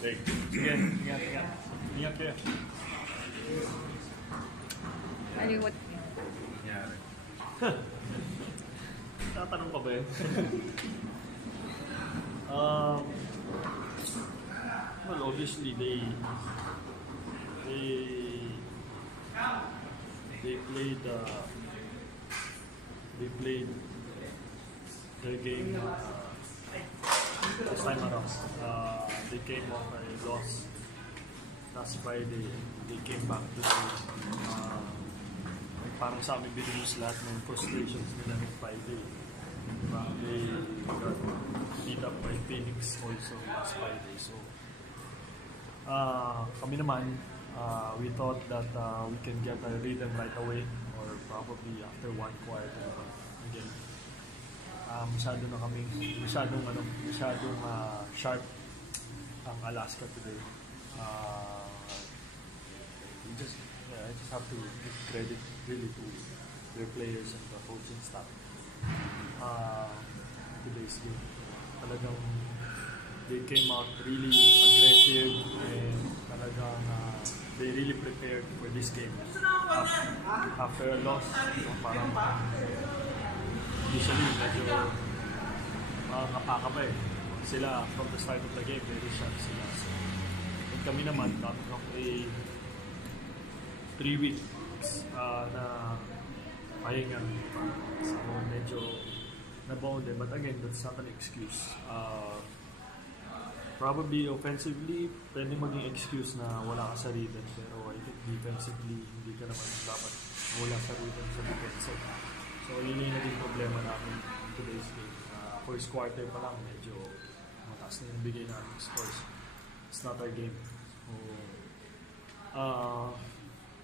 Sige, ingat kayo. Aliwat. Nangyari. Tatanong pa ba yun? Well, obviously they played their game this time around. They came off a loss last Friday. They came back today. Parang sa amin binilus lahat ng frustrations nila ng Friday. They got beat up by Phoenix also last Friday. So, kami naman, we thought that we can get a rhythm right away or probably after one quarter. Again, masyadong sharp ang Alaska today. I just have to give credit really to their players and the coaching staff. Today's game, talagang they came out really aggressive and talagang they really prepared for this game. After a loss, parang usually medyo ngapa pa eh. Sila from the start of the game, very sharp sila. So, and kami naman, coming off a 3 weeks na pahinga. So, medyo nabaon din. But again, that's not an excuse. Probably offensively, pwede maging excuse na wala ka sa rhythm. Pero I think defensively, hindi ka naman dapat wala sa rhythm sa defensive. So, yun yung naging problema namin in today's game. First quarter pa lang, medyo mataas na yung bigay natin scores. It's not our game. So,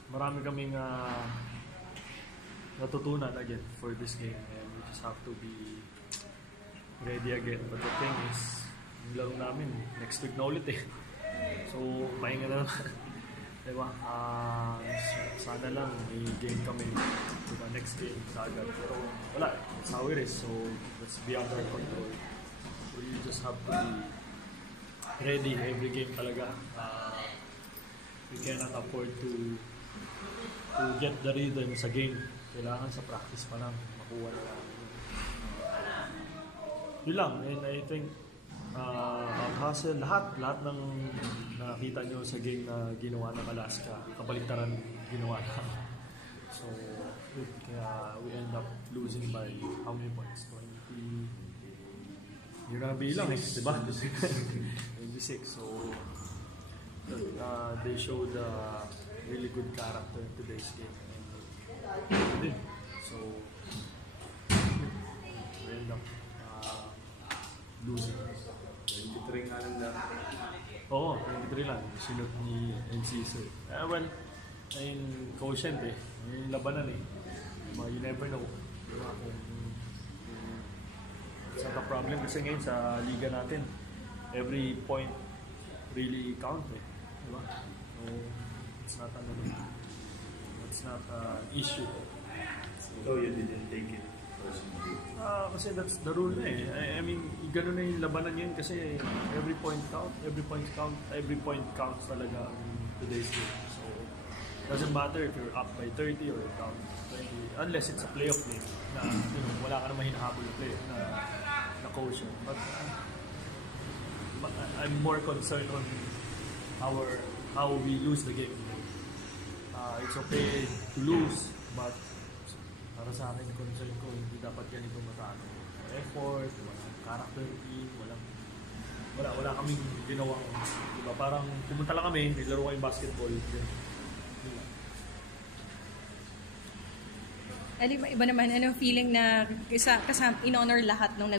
marami kaming natutunan again for this game and we just have to be ready again. But the thing is, yung laro namin next week na ulit eh. So, pahinga na naman. Diba? Sana lang may game kami to the next game sa agad. Pero wala, it's how it is. So, that's beyond our control. So, you just have to be ready every game talaga. We cannot afford to get the rhythm sa game. Kailangan sa practice pa lang makuha na lang. Yun lang. And I think hustle, lahat ng nakita nyo sa game na ginawa ng Alaska, kabaliktaran ginawa na. So, kaya we end up losing by how many points? 20... Yun ang bilang eh, diba? 26. So, they showed really good character in today's game. So, we end up losing. 23 nga lang na. Oo, 23 lang. Sinot ni NCSO. Well, ayun, quotient eh. Yung labanan eh. You never know. Diba? It's not a problem kasi ngayon sa liga natin, every point really count eh. Diba? So, it's not an issue. So you didn't take it personally? Kasi that's the rule na eh. I mean, gano'n na yung labanan yun kasi every point counts talaga in today's game. So, doesn't matter if you're up by 30 or down 20, unless it's a playoff game na wala ka naman hinahabol na playoff na quotient. But I'm more concerned on how we lose the game. It's okay to lose, but para sa akin, concern ko, hindi dapat ganito matalo. Effort, walang character team, wala kaming ginawang, diba? Parang pumunta lang kami, naglaro kayong basketball. Iba naman, anong feeling na in-honor lahat nung